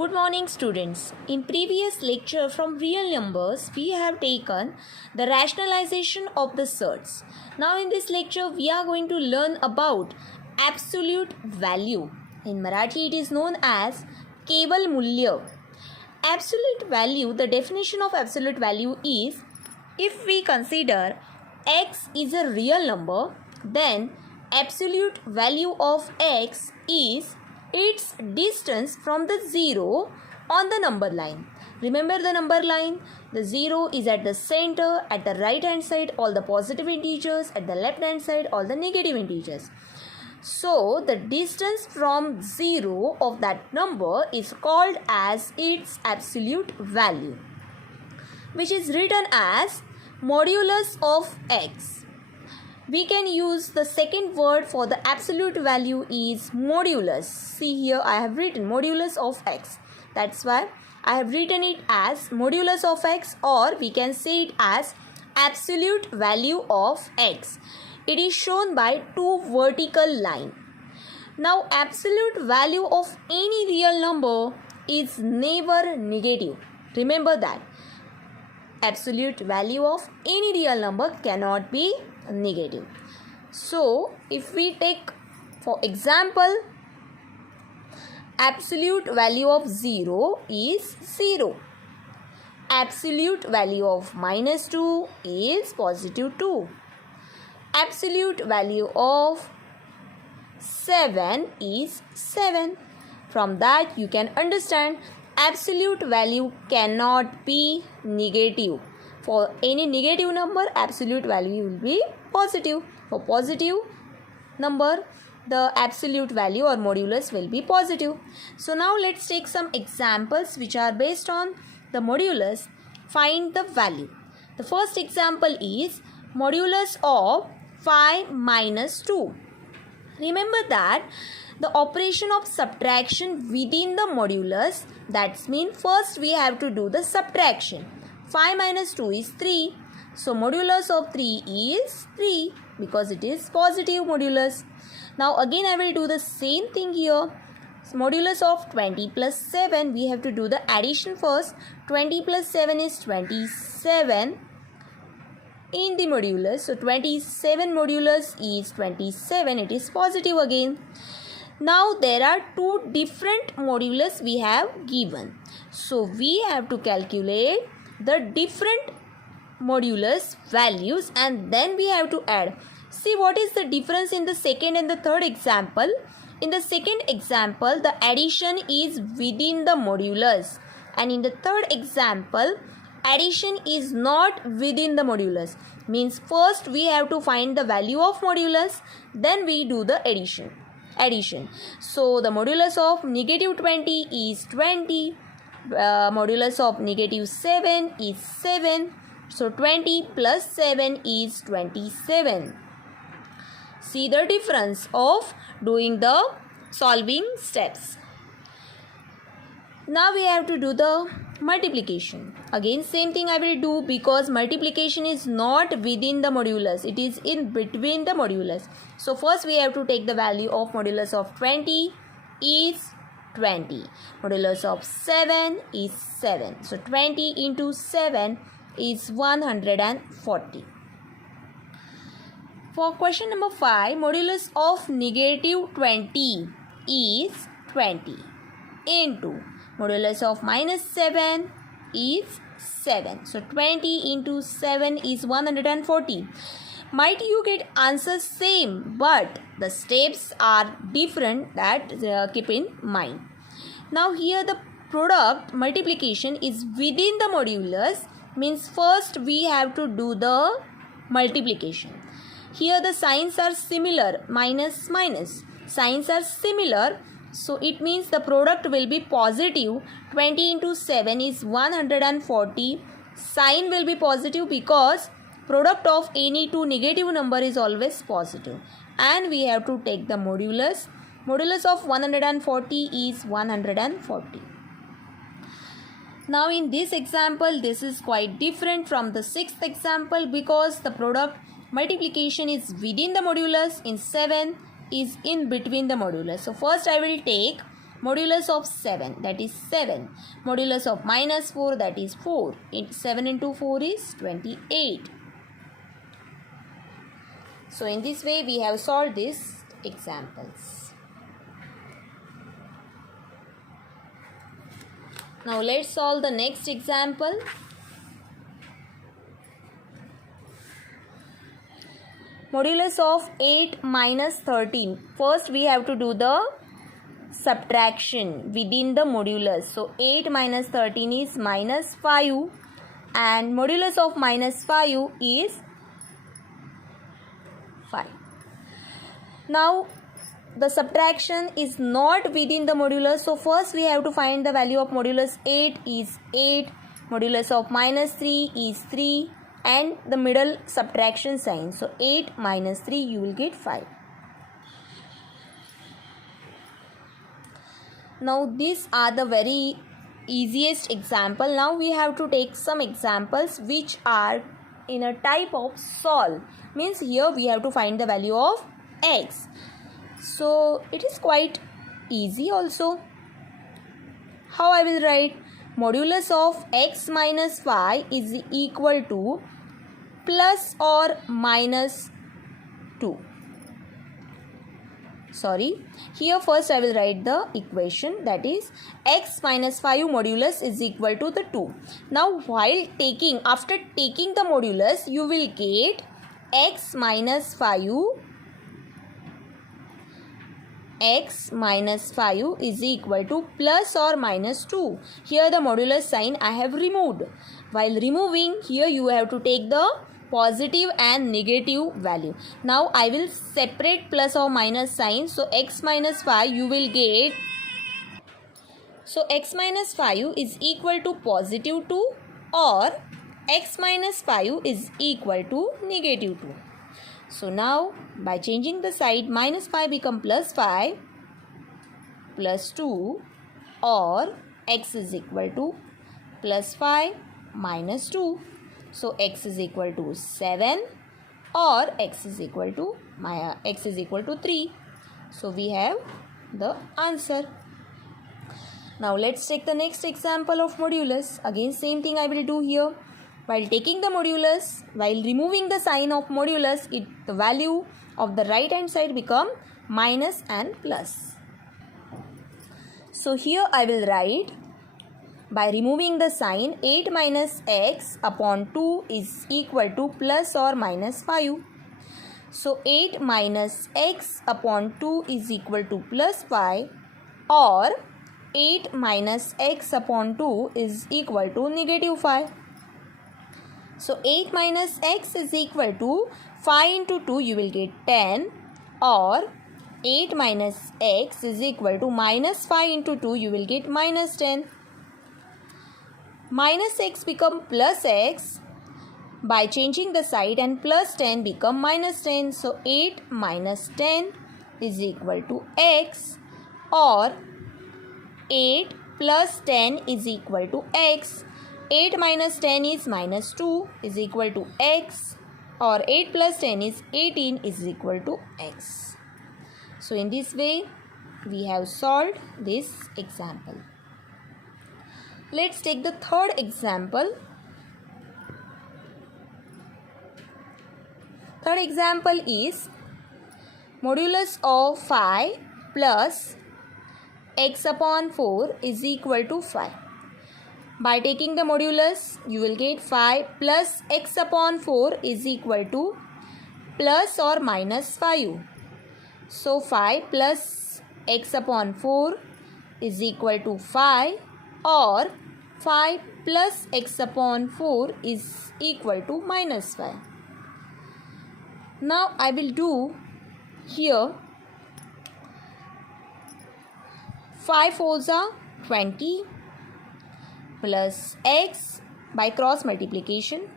Good morning students. In previous lecture from real numbers, we have taken the rationalization of the surds. Now in this lecture, we are going to learn about absolute value. In Marathi, it is known as Keval Mulya. Absolute value, the definition of absolute value is, if we consider x is a real number, then absolute value of x is its distance from the 0 on the number line. Remember the number line? The 0 is at the center, at the right hand side all the positive integers, at the left hand side all the negative integers. So the distance from 0 of that number is called as its absolute value, which is written as modulus of x. We can use the second word for the absolute value is modulus. See here I have written modulus of x. That's why I have written it as modulus of x, or we can say it as absolute value of x. It is shown by two vertical lines. Now absolute value of any real number is never negative. Remember that. Absolute value of any real number cannot be negative. So if we take for example, absolute value of 0 is 0. Absolute value of minus 2 is positive 2. Absolute value of 7 is 7. From that you can understand absolute value cannot be negative. For any negative number, absolute value will be positive. For positive number, the absolute value or modulus will be positive. So now let's take some examples which are based on the modulus. Find the value. The first example is modulus of 5 minus 2. Remember that the operation of subtraction within the modulus, that means first we have to do the subtraction. 5 minus 2 is 3. So modulus of 3 is 3 because it is positive modulus. Now again I will do the same thing here. Modulus of 20 plus 7, we have to do the addition first. 20 plus 7 is 27 in the modulus. So 27 modulus is 27. It is positive again. Now there are two different modulus we have given. So we have to calculate the different modulus values and then we have to add. See what is the difference in the second and the third example. In the second example, the addition is within the modulus, and in the third example, addition is not within the modulus. Means first we have to find the value of modulus, then we do the addition. So the modulus of negative 20 is 20. Modulus of negative 7 is 7. So 20 plus 7 is 27. See the difference of doing the solving steps. Now we have to do the multiplication. Again same thing I will do because multiplication is not within the modulus. It is in between the modulus. So first we have to take the value of modulus of 20 is 20. Modulus of 7 is 7. So 20 into 7 is 140. For question number 5, modulus of negative 20 is 20 into modulus of minus 7 is 7. So 20 into 7 is 140. Might you get answers same, but the steps are different, that keep in mind. Now here the product multiplication is within the modulus, means first we have to do the multiplication. Here the signs are similar, minus minus. Signs are similar, so it means the product will be positive. 20 into 7 is 140. Sign will be positive because product of any two negative number is always positive. And we have to take the modulus. Modulus of 140 is 140. Now in this example, this is quite different from the sixth example because the product multiplication is within the modulus. In 7 is in between the modulus. So first I will take Modulus of 7, that is 7. Modulus of minus 4, that is 4. 7 into 4 is 28. So in this way we have solved these examples. Now let's solve the next example. Modulus of 8 minus 13. First we have to do the subtraction within the modulus. So 8 minus 13 is minus 5 and modulus of minus 5 is 5. Now the subtraction is not within the modulus. So first we have to find the value of modulus 8 is 8. Modulus of minus 3 is 3. And the middle subtraction sign. So 8 minus 3 you will get 5. Now these are the very easiest example. Now we have to take some examples which are in a type of solve. Means here we have to find the value of x. So it is quite easy also. How I will write? Modulus of x minus 5 is equal to plus or minus 2. Here first I will write the equation, that is x minus 5 modulus is equal to the 2. Now after taking the modulus, you will get x minus 5 is equal to plus or minus 2. Here the modulus sign I have removed. While removing, here you have to take the positive and negative value. Now I will separate plus or minus sign. So x minus 5 you will get. So x minus 5 is equal to positive 2 or x minus 5 is equal to negative 2. So now by changing the side, minus 5 become plus 5 plus 2 or x is equal to plus 5 minus 2. So x is equal to 7 or x is equal to 3. So we have the answer. Now let's take the next example of modulus. Again same thing I will do here. While taking the modulus, while removing the sign of modulus, the value of the right hand side become minus and plus. So here I will write, by removing the sign, 8 minus x upon 2 is equal to plus or minus 5. So 8 minus x upon 2 is equal to plus 5 or 8 minus x upon 2 is equal to negative 5. So 8 minus x is equal to 5 into 2 you will get 10 or 8 minus x is equal to minus 5 into 2 you will get minus 10. Minus x become plus x by changing the side and plus 10 become minus 10. So 8 minus 10 is equal to x or 8 plus 10 is equal to x. 8 minus 10 is minus 2 is equal to x or 8 plus 10 is 18 is equal to x. So in this way we have solved this example. Let's take the third example. Third example is modulus of 5 plus x upon 4 is equal to 5. By taking the modulus, you will get 5 plus x upon 4 is equal to plus or minus 5. So 5 plus x upon 4 is equal to 5 or 5 plus x upon 4 is equal to minus 5. Now I will do here 5 fours are 20 plus x by cross multiplication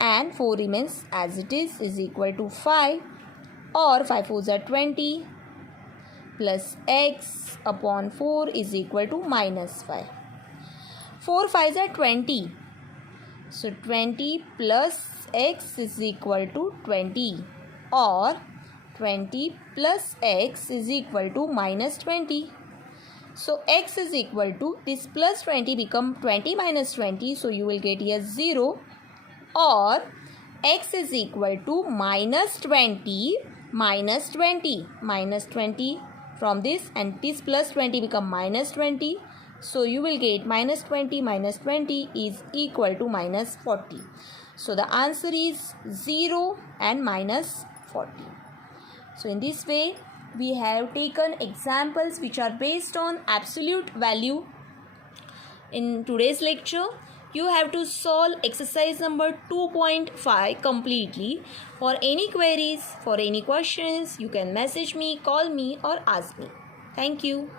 and 4 remains as it is equal to 5 or 5 fours are 20 plus x upon 4 is equal to minus 5. 4 5s are 20. So 20 plus x is equal to 20 or 20 plus x is equal to minus 20. So x is equal to this plus 20 become 20 minus 20. So you will get here 0, or x is equal to minus 20 minus 20. Minus 20 from this, and this plus 20 become minus 20. So you will get minus 20 minus 20 is equal to minus 40. So the answer is 0 and minus 40. So in this way, we have taken examples which are based on absolute value. In today's lecture, you have to solve exercise number 2.5 completely. For any queries, for any questions, you can message me, call me, or ask me. Thank you.